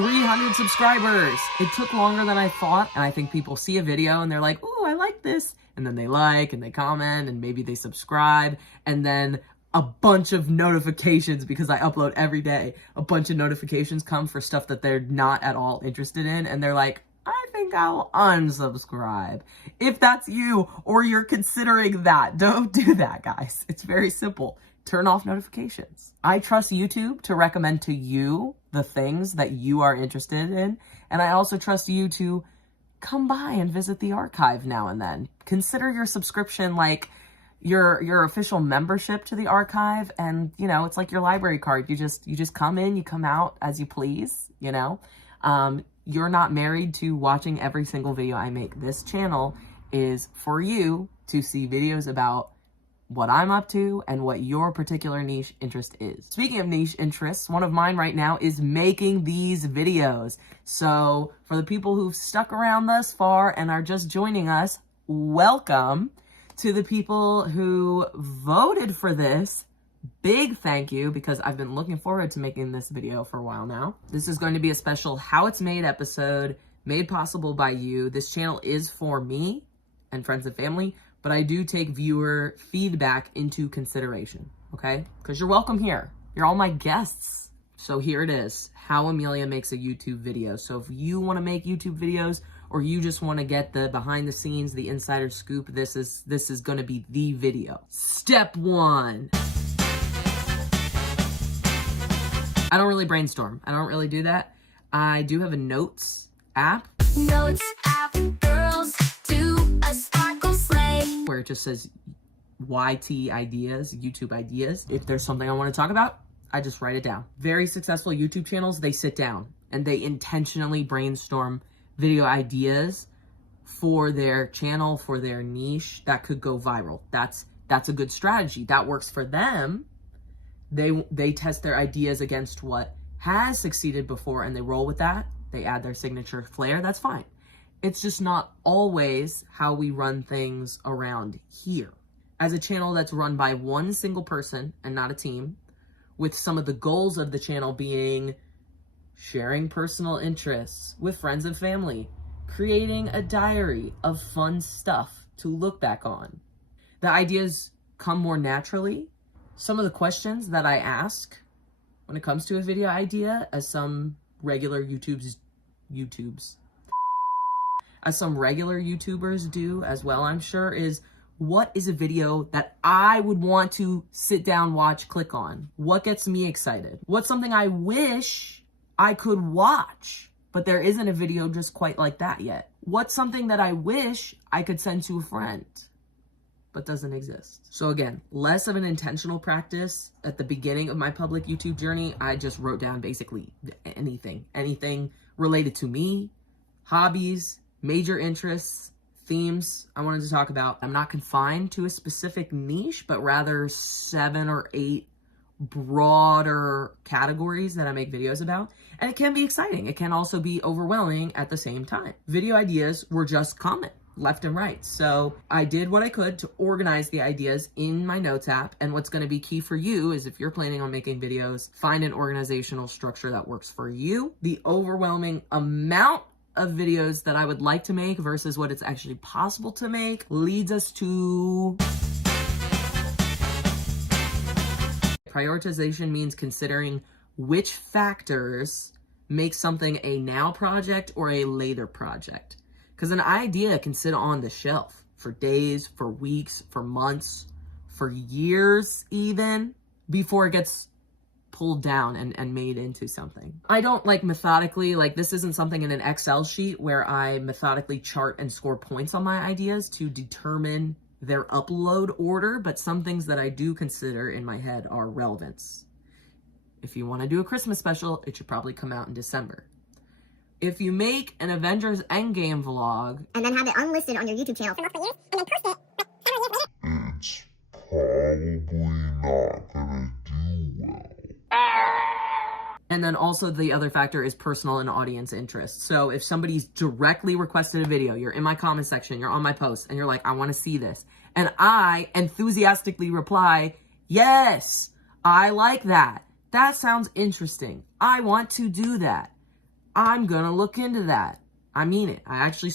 300 subscribers. It took longer than I thought, and I think people see a video and they're like, ooh, I like this. And then they like and they comment and maybe they subscribe, and then a bunch of notifications, because I upload every day, a bunch of notifications come for stuff that they're not at all interested in, and they're like, I think I'll unsubscribe. If that's you, or you're considering that, don't do that, guys. It's very simple. Turn off notifications. I trust YouTube to recommend to you the things that you are interested in, and I also trust you to come by and visit the archive now and then. Consider your subscription like your official membership to the archive, and you know, it's like your library card. You just come in, you come out as you please, you know. You're not married to watching every single video I make. This channel is for you to see videos about what I'm up to and what your particular niche interest is. Speaking of niche interests, one of mine right now is making these videos. So for the people who've stuck around thus far and are just joining us, welcome. To the people who voted for this, big thank you, because I've been looking forward to making this video for a while now. This is going to be a special How It's Made episode, made possible by you. This channel is for me and friends and family, but I do take viewer feedback into consideration, okay? Because you're welcome here. You're all my guests. So here it is, how Amelia makes a YouTube video. So if you want to make YouTube videos, or you just want to get the behind the scenes, the insider scoop, this is going to be the video. Step 1. I don't really brainstorm. I don't really do that. I do have a notes app. Notes app, girls do a sparkle sleigh. Where it just says YT ideas, YouTube ideas. If there's something I want to talk about, I just write it down. Very successful YouTube channels, they sit down and they intentionally brainstorm video ideas for their channel, for their niche that could go viral. That's a good strategy. That works for them. They test their ideas against what has succeeded before and they roll with that. They add their signature flair. That's fine. It's just not always how we run things around here. As a channel that's run by one single person and not a team, with some of the goals of the channel being sharing personal interests with friends and family, creating a diary of fun stuff to look back on. The ideas come more naturally. Some of the questions that I ask when it comes to a video idea, as some regular YouTubers do as well, I'm sure, is what is a video that I would want to sit down, watch, click on? What gets me excited? What's something I wish I could watch, but there isn't a video just quite like that yet? What's something that I wish I could send to a friend, but doesn't exist? So again, less of an intentional practice. At the beginning of my public YouTube journey, I just wrote down basically anything related to me, hobbies, major interests, themes I wanted to talk about. I'm not confined to a specific niche, but rather 7 or 8 broader categories that I make videos about. And it can be exciting. It can also be overwhelming at the same time. Video ideas were just common left and right. So I did what I could to organize the ideas in my notes app. And what's going to be key for you is, if you're planning on making videos, find an organizational structure that works for you. The overwhelming amount of videos that I would like to make versus what it's actually possible to make leads us to prioritization. Means considering which factors make something a now project or a later project. Because an idea can sit on the shelf for days, for weeks, for months, for years even, before it gets pulled down and made into something. I don't methodically, this isn't something in an Excel sheet where I methodically chart and score points on my ideas to determine their upload order, but some things that I do consider in my head are relevance. If you want to do a Christmas special, it should probably come out in December. If you make an Avengers Endgame vlog and then have it unlisted on your YouTube channel for multiple years, and then post it, it's probably not gonna do well. And then also the other factor is personal and audience interest. So if somebody's directly requested a video, you're in my comment section, you're on my post, and you're like, I want to see this. And I enthusiastically reply, yes, I like that. That sounds interesting. I want to do that. I'm gonna look into that. I mean it. I actually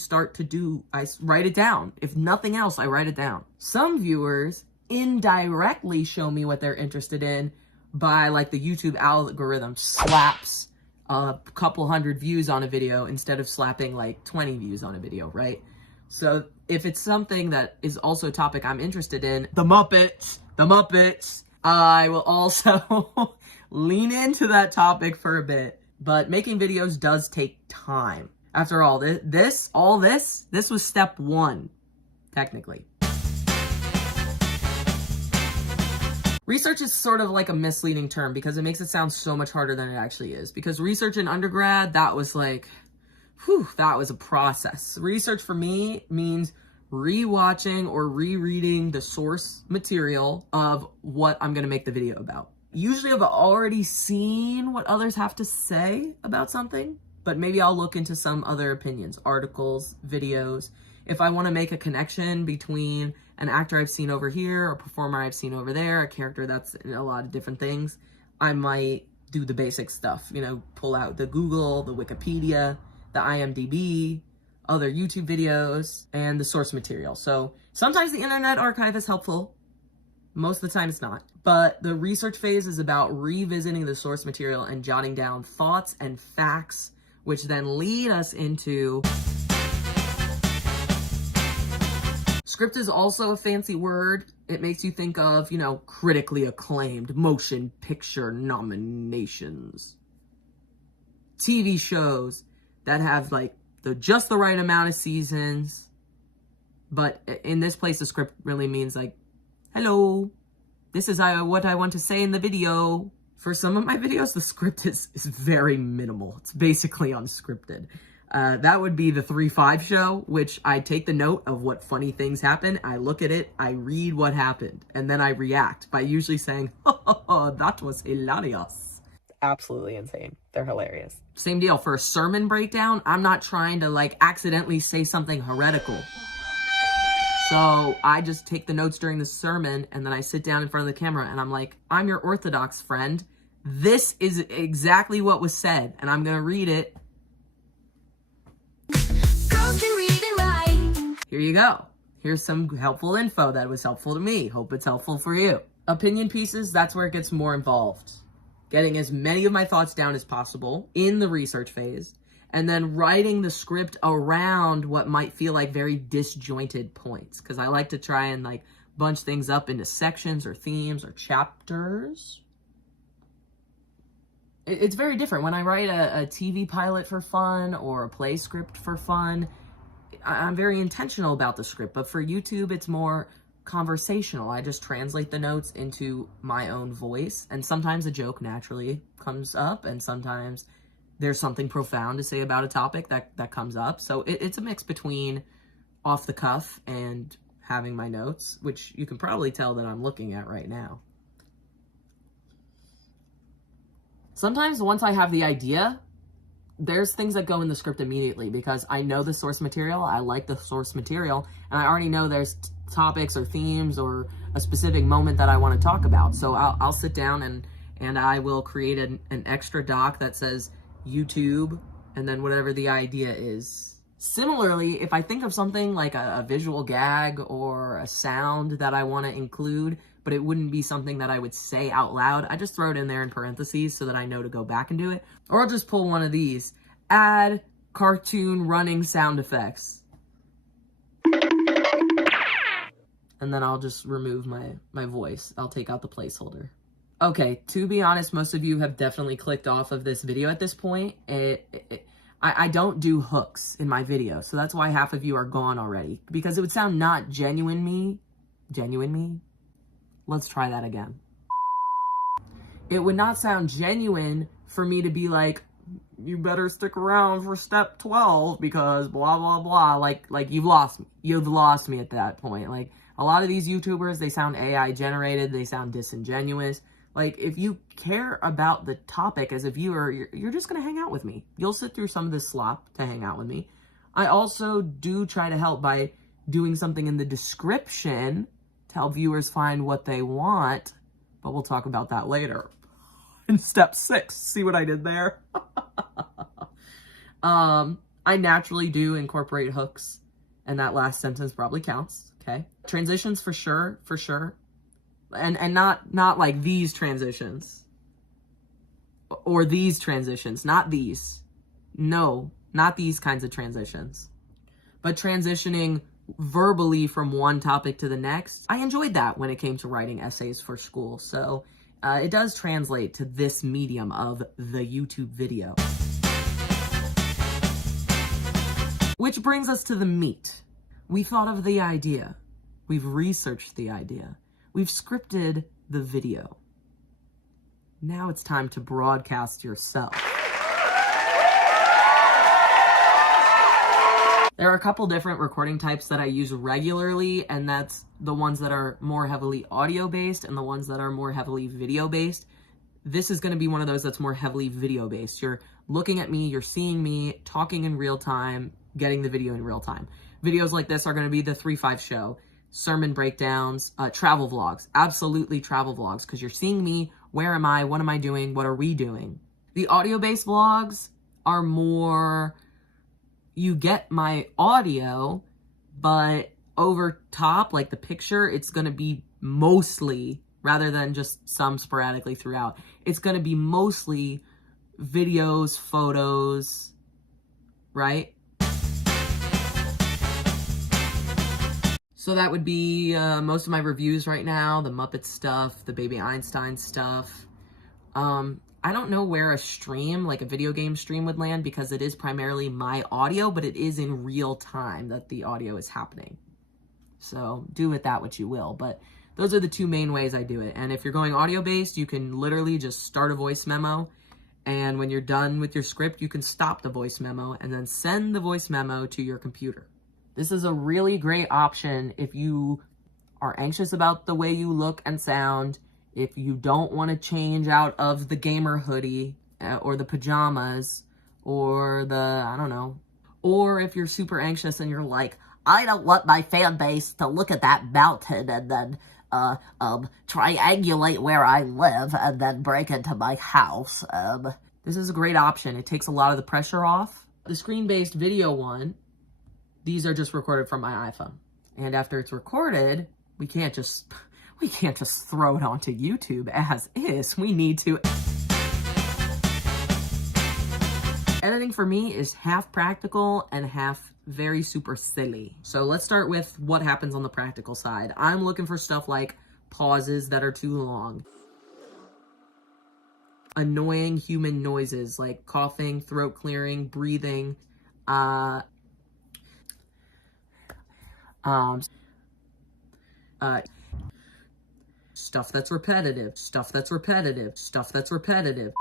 I write it down. If nothing else, I write it down. Some viewers indirectly show me what they're interested in by, like, the YouTube algorithm slaps a couple hundred views on a video instead of slapping like 20 views on a video, right? So if it's something that is also a topic I'm interested in, the Muppets, I will also lean into that topic for a bit. But making videos does take time. After all, this was step one, technically. Research is sort of like a misleading term because it makes it sound so much harder than it actually is. Because research in undergrad, that was like, that was a process. Research for me means rewatching or rereading the source material of what I'm gonna make the video about. Usually I've already seen what others have to say about something, but maybe I'll look into some other opinions, articles, videos. If I want to make a connection between an actor I've seen over here, a performer I've seen over there, a character that's in a lot of different things, I might do the basic stuff, you know, pull out the Google, the Wikipedia, the IMDb, other YouTube videos, and the source material. So sometimes the Internet Archive is helpful. Most of the time it's not. But the research phase is about revisiting the source material and jotting down thoughts and facts, which then lead us into... Script is also a fancy word. It makes you think of, you know, critically acclaimed motion picture nominations. TV shows that have, like, just the right amount of seasons. But in this place, the script really means, like, hello, this is what I want to say in the video. For some of my videos, the script is very minimal. It's basically unscripted. That would be the 3-5 show, which I take the note of what funny things happen, I look at it, I read what happened, and then I react by usually saying, oh, that was hilarious. Absolutely insane. They're hilarious. Same deal. For a sermon breakdown, I'm not trying to, like, accidentally say something heretical. So I just take the notes during the sermon, and then I sit down in front of the camera, and I'm like, I'm your Orthodox friend. This is exactly what was said, and I'm going to read it. Girls can read and write. Here you go. Here's some helpful info that was helpful to me. Hope it's helpful for you. Opinion pieces, that's where it gets more involved. Getting as many of my thoughts down as possible in the research phase, and then writing the script around what might feel like very disjointed points. Because I like to try and, like, bunch things up into sections or themes or chapters. It's very different. When I write a TV pilot for fun or a play script for fun, I'm very intentional about the script. But for YouTube, it's more conversational. I just translate the notes into my own voice. And sometimes a joke naturally comes up, and sometimes there's something profound to say about a topic that comes up. So it's a mix between off the cuff and having my notes, which you can probably tell that I'm looking at right now. Sometimes once I have the idea, there's things that go in the script immediately because I know the source material, I like the source material, and I already know there's topics or themes or a specific moment that I want to talk about. So I'll sit down and I will create an extra doc that says YouTube and then whatever the idea is. Similarly, if I think of something like a visual gag or a sound that I want to include, but it wouldn't be something that I would say out loud, I just throw it in there in parentheses so that I know to go back and do it. Or I'll just pull one of these. Add cartoon running sound effects. And then I'll just remove my voice. I'll take out the placeholder. Okay, to be honest, most of you have definitely clicked off of this video at this point. I don't do hooks in my video, so that's why half of you are gone already. Because it would sound not genuine me. Let's try that again. It would not sound genuine for me to be like, you better stick around for step 12 because blah, blah, blah. Like you've lost me. You've lost me at that point. Like, a lot of these YouTubers, they sound AI generated. They sound disingenuous. Like, if you care about the topic as a viewer, you're just going to hang out with me. You'll sit through some of this slop to hang out with me. I also do try to help by doing something in the description to help viewers find what they want, but we'll talk about that later. In step 6, see what I did there? I naturally do incorporate hooks, and that last sentence probably counts, okay? Transitions for sure, for sure. And not like these transitions. Or these transitions, not these. No, not these kinds of transitions. But transitioning verbally from one topic to the next, I enjoyed that when it came to writing essays for school. So it does translate to this medium of the YouTube video. Which brings us to the meat. We thought of the idea. We've researched the idea. We've scripted the video. Now it's time to broadcast yourself. There are a couple different recording types that I use regularly, and that's the ones that are more heavily audio-based and the ones that are more heavily video-based. This is going to be one of those that's more heavily video-based. You're looking at me, you're seeing me, talking in real time, getting the video in real time. Videos like this are going to be the 3-5 show, sermon breakdowns, travel vlogs, absolutely travel vlogs, because you're seeing me, where am I, what am I doing, what are we doing? The audio-based vlogs are more, you get my audio, but over top, like the picture, it's going to be mostly, rather than just some sporadically throughout, it's going to be mostly videos, photos, right? So that would be most of my reviews right now, the Muppet stuff, the Baby Einstein stuff. I don't know where a stream, like a video game stream, would land because it is primarily my audio, but it is in real time that the audio is happening. So do with that what you will, but those are the two main ways I do it. And if you're going audio-based, you can literally just start a voice memo, and when you're done with your script, you can stop the voice memo and then send the voice memo to your computer. This is a really great option if you are anxious about the way you look and sound, if you don't want to change out of the gamer hoodie or the pajamas or the, I don't know, or if you're super anxious and you're like, I don't want my fan base to look at that mountain and then triangulate where I live and then break into my house. This is a great option. It takes a lot of the pressure off. The screen-based video one, these are just recorded from my iPhone. And after it's recorded, we can't just throw it onto YouTube as is. We need to. Editing for me is half practical and half very super silly. So let's start with what happens on the practical side. I'm looking for stuff like pauses that are too long, annoying human noises like coughing, throat clearing, breathing, stuff that's repetitive, stuff that's repetitive, stuff that's repetitive,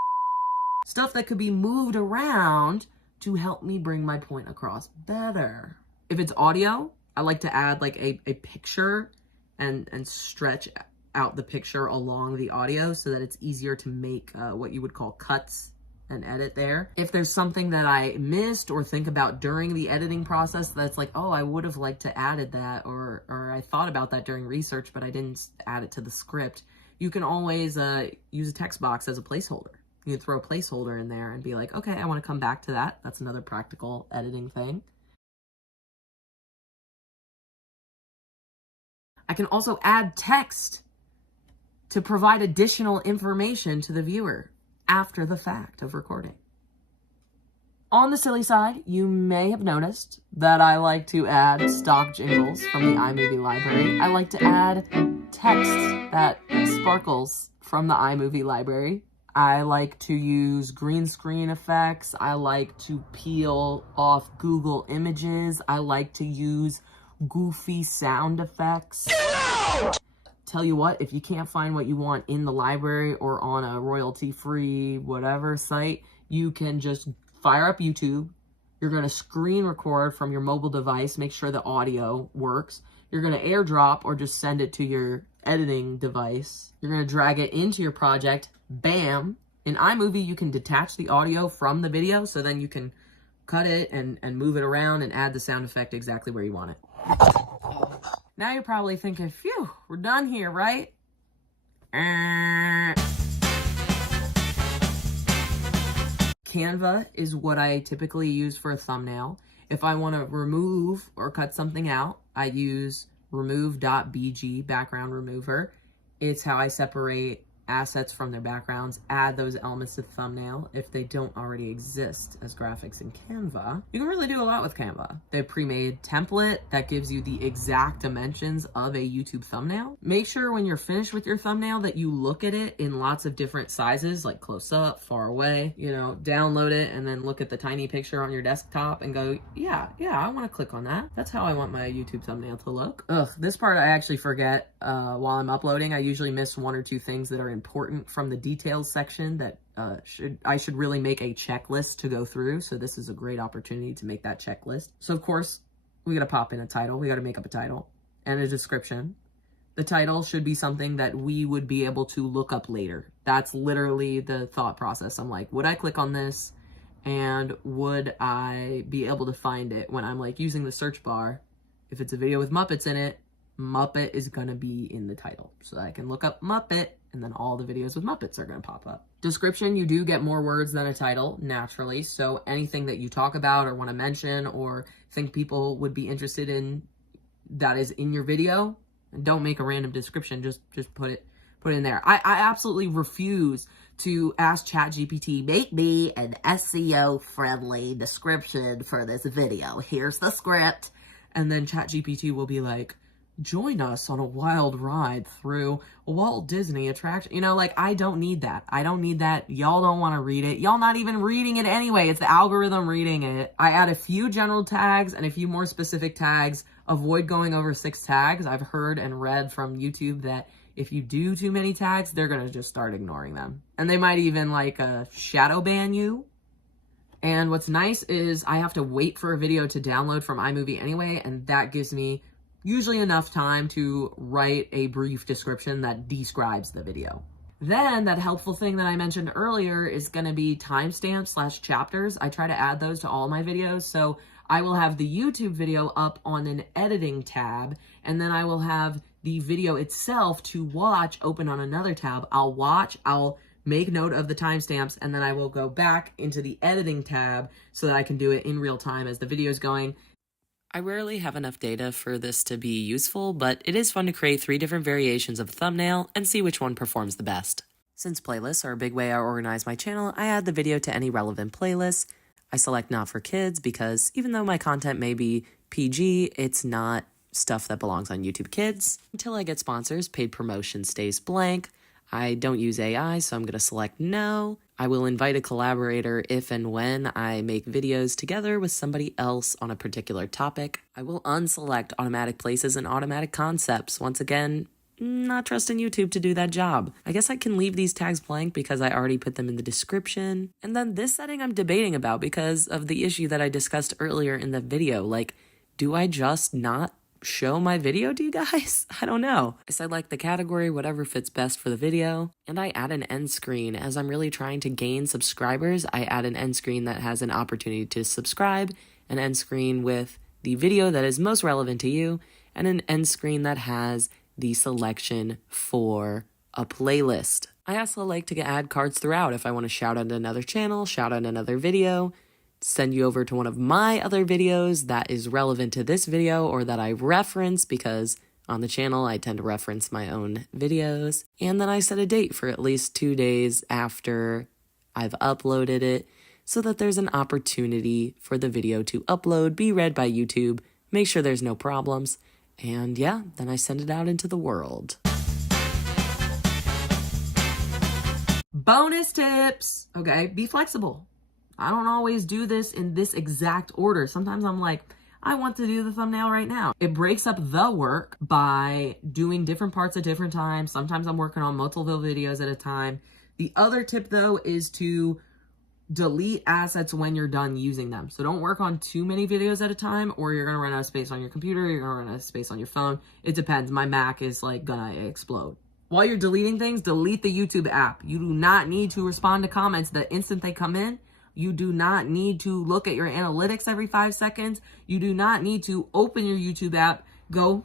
stuff that could be moved around to help me bring my point across better. If it's audio, I like to add like a picture and stretch out the picture along the audio so that it's easier to make what you would call cuts and edit there. If there's something that I missed or think about during the editing process that's like, oh, I would have liked to added that, or I thought about that during research, but I didn't add it to the script, you can always use a text box as a placeholder. You can throw a placeholder in there and be like, okay, I want to come back to that. That's another practical editing thing. I can also add text to provide additional information to the viewer after the fact of recording. On the silly side, you may have noticed that I like to add stock jingles from the iMovie library. I like to add text that sparkles from the iMovie library. I like to use green screen effects. I like to peel off Google Images. I like to use goofy sound effects. Tell you what, if you can't find what you want in the library or on a royalty-free whatever site, you can just fire up YouTube. You're going to screen record from your mobile device, make sure the audio works. You're going to airdrop or just send it to your editing device. You're going to drag it into your project. Bam! In iMovie, you can detach the audio from the video, so then you can cut it and move it around and add the sound effect exactly where you want it. Now you're probably thinking, phew, we're done here, right? Canva is what I typically use for a thumbnail. If I want to remove or cut something out, I use remove.bg, background remover. It's how I separate assets from their backgrounds, add those elements to the thumbnail if they don't already exist as graphics in Canva. You can really do a lot with Canva. They have pre-made template that gives you the exact dimensions of a YouTube thumbnail. Make sure when you're finished with your thumbnail that you look at it in lots of different sizes, like close up, far away, you know, download it and then look at the tiny picture on your desktop and go, yeah, I want to click on that. That's how I want my YouTube thumbnail to look. This part I actually forget while I'm uploading. I usually miss one or two things that are important from the details section that I should really make a checklist to go through. So this is a great opportunity to make that checklist. So of course, we got to pop in a title. We got to make up a title and a description. The title should be something that we would be able to look up later. That's literally the thought process. I'm like, would I click on this and would I be able to find it when I'm like using the search bar? If it's a video with Muppets in it, Muppet is going to be in the title. So I can look up Muppet and then all the videos with Muppets are going to pop up. Description, you do get more words than a title, naturally. So anything that you talk about or want to mention or think people would be interested in that is in your video, don't make a random description. Just put it in there. I absolutely refuse to ask ChatGPT, make me an SEO-friendly description for this video. Here's the script. And then ChatGPT will be like, join us on a wild ride through a Walt Disney attraction. You know, like, I don't need that. I don't need that. Y'all don't want to read it. Y'all not even reading it anyway. It's the algorithm reading it. I add a few general tags and a few more specific tags. Avoid going over 6 tags. I've heard and read from YouTube that if you do too many tags, they're going to just start ignoring them. And they might even like shadow ban you. And what's nice is I have to wait for a video to download from iMovie anyway, and that gives me usually enough time to write a brief description that describes the video. Then that helpful thing that I mentioned earlier is going to be timestamps / chapters. I try to add those to all my videos. So I will have the YouTube video up on an editing tab, and then I will have the video itself to watch open on another tab. I'll watch, I'll make note of the timestamps, and then I will go back into the editing tab so that I can do it in real time as the video is going. I rarely have enough data for this to be useful, but it is fun to create 3 different variations of a thumbnail and see which one performs the best. Since playlists are a big way I organize my channel, I add the video to any relevant playlists. I select not for kids because even though my content may be PG, it's not stuff that belongs on YouTube Kids. Until I get sponsors, paid promotion stays blank. I don't use AI, so I'm going to select no. I will invite a collaborator if and when I make videos together with somebody else on a particular topic. I will unselect automatic places and automatic concepts. Once again, not trusting YouTube to do that job. I guess I can leave these tags blank because I already put them in the description. And then this setting I'm debating about because of the issue that I discussed earlier in the video. Like, do I just not show my video to you guys? I don't know. I select the category, whatever fits best for the video, and I add an end screen. As I'm really trying to gain subscribers, I add an end screen that has an opportunity to subscribe, an end screen with the video that is most relevant to you, and an end screen that has the selection for a playlist. I also like to add cards throughout if I want to shout out another channel, shout out another video, send you over to one of my other videos that is relevant to this video or that I reference because on the channel I tend to reference my own videos. And then I set a date for at least 2 days after I've uploaded it so that there's an opportunity for the video to upload, be read by YouTube, make sure there's no problems, and yeah, then I send it out into the world. Bonus tips! Okay, be flexible. I don't always do this in this exact order. Sometimes I'm like, I want to do the thumbnail right now. It breaks up the work by doing different parts at different times. Sometimes I'm working on multiple videos at a time. The other tip though is to delete assets when you're done using them. So don't work on too many videos at a time or you're gonna run out of space on your computer, you're gonna run out of space on your phone. It depends. My Mac is like gonna explode. While you're deleting things, delete the YouTube app. You do not need to respond to comments the instant they come in. You do not need to look at your analytics every 5 seconds. You do not need to open your YouTube app, go,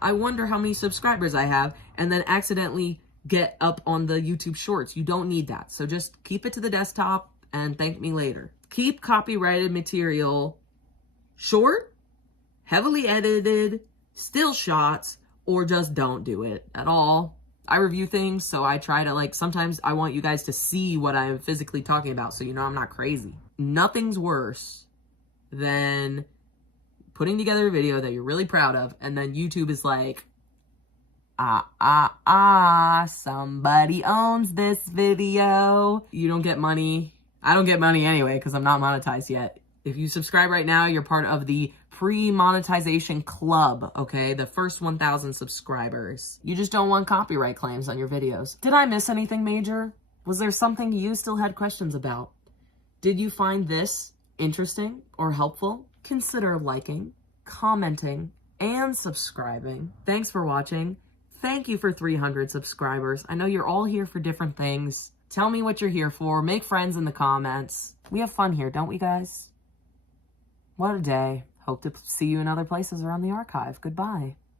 I wonder how many subscribers I have, and then accidentally get up on the YouTube shorts. You don't need that. So just keep it to the desktop and thank me later. Keep copyrighted material short, heavily edited, still shots, or just don't do it at all. I review things, so I try to, like, sometimes I want you guys to see what I'm physically talking about, so you know I'm not crazy. Nothing's worse than putting together a video that you're really proud of, and then YouTube is like, somebody owns this video. You don't get money. I don't get money anyway, because I'm not monetized yet. If you subscribe right now, you're part of the pre-monetization club, okay? The first 1,000 subscribers. You just don't want copyright claims on your videos. Did I miss anything major? Was there something you still had questions about? Did you find this interesting or helpful? Consider liking, commenting, and subscribing. Thanks for watching. Thank you for 300 subscribers. I know you're all here for different things. Tell me what you're here for. Make friends in the comments. We have fun here, don't we, guys? What a day. Hope to see you in other places around the archive. Goodbye.